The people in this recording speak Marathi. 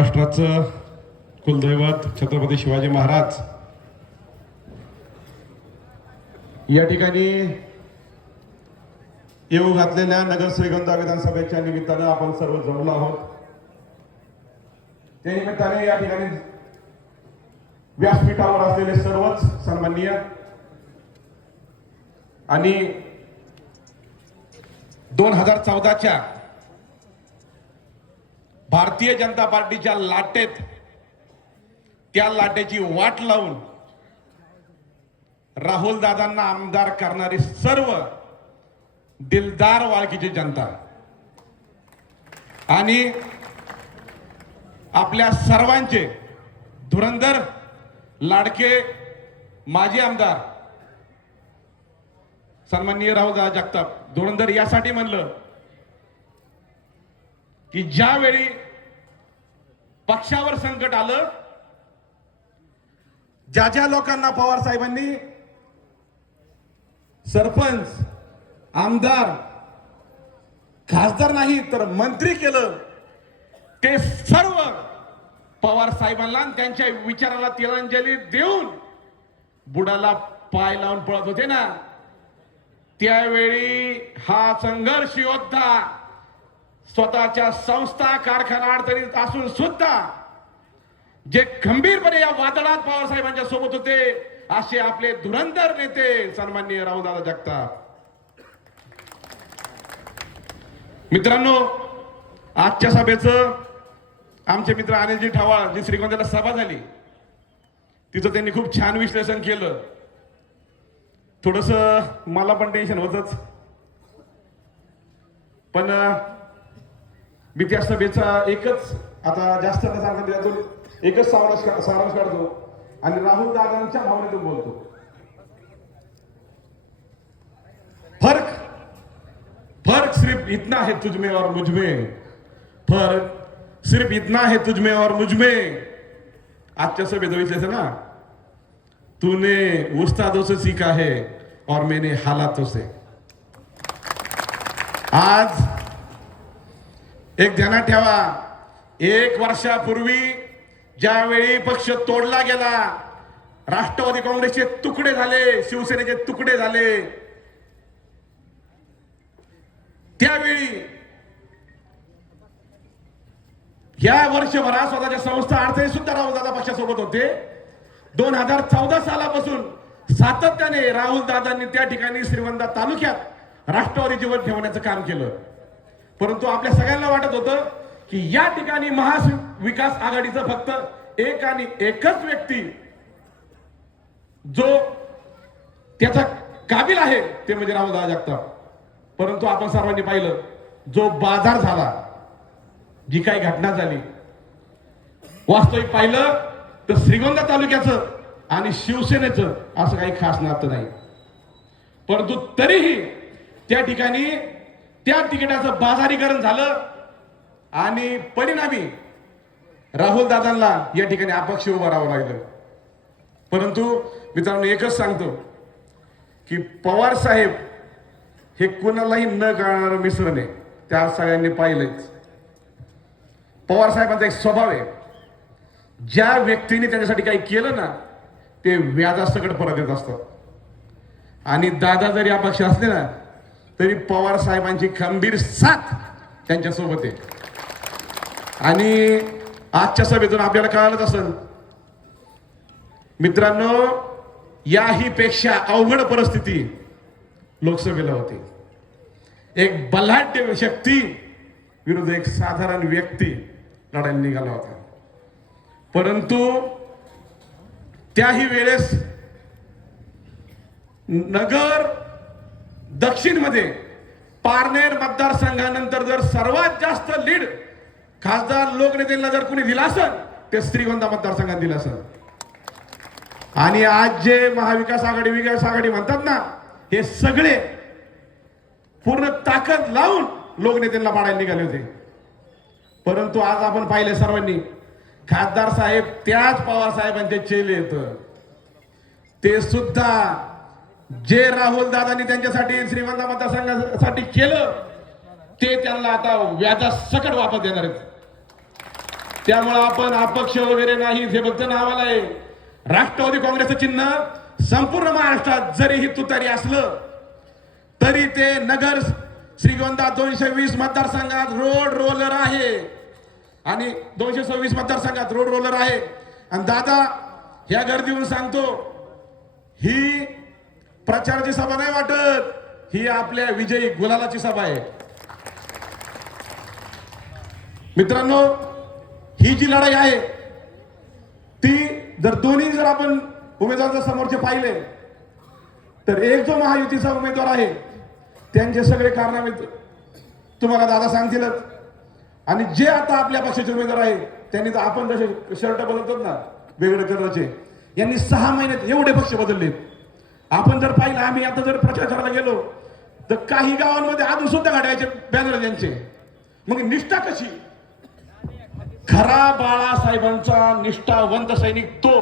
महाराष्ट्राचं कुलदैवत छत्रपती शिवाजी महाराज. या ठिकाणी येऊ घातलेल्या नगर श्रीगंधा विधानसभेच्या निमित्तानं आपण सर्व जमलो आहोत. त्या निमित्ताने या ठिकाणी व्यासपीठावर असलेले सर्वच सन्माननीय आणि दोन हजार चौदाच्या भारतीय जनता पार्टीच्या लाटेत त्या लाटेची वाट लावून राहुल दादांना आमदार करणारी सर्व दिलदार वाळकीची जनता आणि आपल्या सर्वांचे धुरंधर लाडके माजी आमदार सन्माननीय राहुलदादा जगताप धुरंधर यासाठी म्हणलं की ज्यावेळी पक्षावर संकट आलं. ज्या ज्या लोकांना पवार साहेबांनी सरपंच आमदार खासदार नाही तर मंत्री केलं ते सर्व पवार साहेबांना त्यांच्या विचाराला तिलांजली देऊन बुडाला पाय लावून पळत होते ना. त्यावेळी हा संघर्ष योद्धा स्वतःच्या संस्था कारखाना अडचणीत असून सुद्धा जे खंबीरपणे या वादळात पवारसाहेबांच्या सोबत होते असे आपले धुरंधर नेते सन्माननीय राहुलदादा जगताप. मित्रांनो आजच्या सभेचं आमचे मित्र अनिलजी ठावाळ जी श्रीगोंद्याला सभा झाली तिचं त्यांनी खूप छान विश्लेषण केलं. थोडस मला पण टेन्शन होतच. पण मी त्या सभेचा एकच आता जास्त न त्यातून एकच सारांश सारांश काढतो. आणि राहुल दादांच्या भावनेतून बोलतो. फर्क फर्क सिर्फ इतना है तुझमे और मुझमे. फर्क सिर्फ इतना है तुझमे और मुझमे. आजच्या सभेत विचारायचं ना तूने उस्तादों से सीखा है और मैंने हालातों से आज एक ध्यानात ठेवा. एक वर्षापूर्वी ज्यावेळी पक्ष तोडला गेला राष्ट्रवादी काँग्रेसचे तुकडे झाले शिवसेनेचे तुकडे झाले. त्यावेळी या वर्षभरात स्वतःच्या संस्था अडचणी सुद्धा राहुल दादा पक्षासोबत होते. दोन हजार चौदा सालापासून सातत्याने राहुल दादांनी त्या ठिकाणी श्रीवंदा तालुक्यात राष्ट्रवादी जीवन ठेवण्याचं काम केलं. परंतु आपल्या सगळ्यांना वाटत होतं की या ठिकाणी महाविकास आघाडीचं फक्त एक आणि एकच व्यक्ती जो त्याचा काबिल आहे ते म्हणजे राहुल जगताप. परंतु आपण सर्वांनी पाहिलं जो बाजार झाला जी काही घटना झाली वास्तविक पाहिलं तर श्रीगोंदा तालुक्याचं आणि शिवसेनेचं असं काही खास नातं नाही. परंतु तरीही त्या ठिकाणी त्या तिकिटाचं बाजारीकरण झालं आणि परिणामी राहुल दादांना या ठिकाणी अपक्ष उभं राहावं लागलं. परंतु मित्रांनो एकच सांगतो की पवार साहेब हे कुणालाही न कळणारं मिश्रण आहे त्या सगळ्यांनी पाहिलंच. पवार साहेबांचा एक स्वभाव आहे ज्या व्यक्तीने त्याच्यासाठी काही केलं ना ते व्याजासकट परत येत असतं. आणि दादा जरी अपक्ष असले ना तरी पवार साहेबांची खंबीर साथ त्यांच्यासोबत आहे. आणि आजच्या सभेतून आपल्याला कळालंच असेल मित्रांनो याही पेक्षा अवघड परिस्थिती लोकसभेला होती. एक बलाढ्य शक्ती विरुद्ध एक साधारण व्यक्ती लढायला निघाला होता. परंतु त्याही वेळेस नगर दक्षिणमध्ये पारनेर मतदारसंघानंतर जर सर्वात जास्त लीड खासदार लोकनेत्यांना जर कुणी दिला असेल ते श्रीगोंदा मतदारसंघात दिला असेल. आणि आज जे महाविकास आघाडी विकास आघाडी म्हणतात ना हे सगळे पूर्ण ताकद लावून लोकनेत्यांना पाडायला निघाले होते. परंतु आज आपण पाहिले सर्वांनी खासदार साहेब त्याच पवार साहेबांचे चेले येत ते सुद्धा जे राहुल दादांनी त्यांच्यासाठी श्रीमंत मतदारसंघासाठी केलं ते त्यांना आता व्याजा सकट वापस देणार आहेत. त्यामुळं आपण अपक्ष वगैरे नाही हे फक्त नावाला आहे. राष्ट्रवादी काँग्रेसचं चिन्ह संपूर्ण महाराष्ट्रात जरी ही तुतारी असलं तरी ते नगर श्रीगोंदा दोनशे वीस मतदारसंघात रोड रोलर आहे. आणि दोनशे सव्वीस मतदारसंघात रोड रोलर आहे. आणि दादा ह्या गर्दीहून सांगतो ही प्रचाराची सभा नाही वाटत. ही आपल्या विजयी गुलालाची सभा आहे. मित्रांनो ही जी लढाई आहे ती जर दोन्ही जर आपण उमेदवार जर समोरचे पाहिले तर एक जो महायुतीचा उमेदवार आहे त्यांचे सगळे कारनामे तुम्हाला दादा सांगतीलच. आणि जे आता आपल्या पक्षाचे उमेदवार आहे त्यांनी तर आपण जसे शर्ट बदलतो ना वेगळे कलरचे यांनी सहा महिन्यात एवढे पक्ष बदलले आपण जर पाहिलं आम्ही आता जर प्रचार करायला गेलो तर काही गावांमध्ये अजून सुद्धा गाड्याचे बॅनर त्यांचे मग निष्ठा कशी? खरा बाळासाहेबांचा निष्ठावंत सैनिक तो.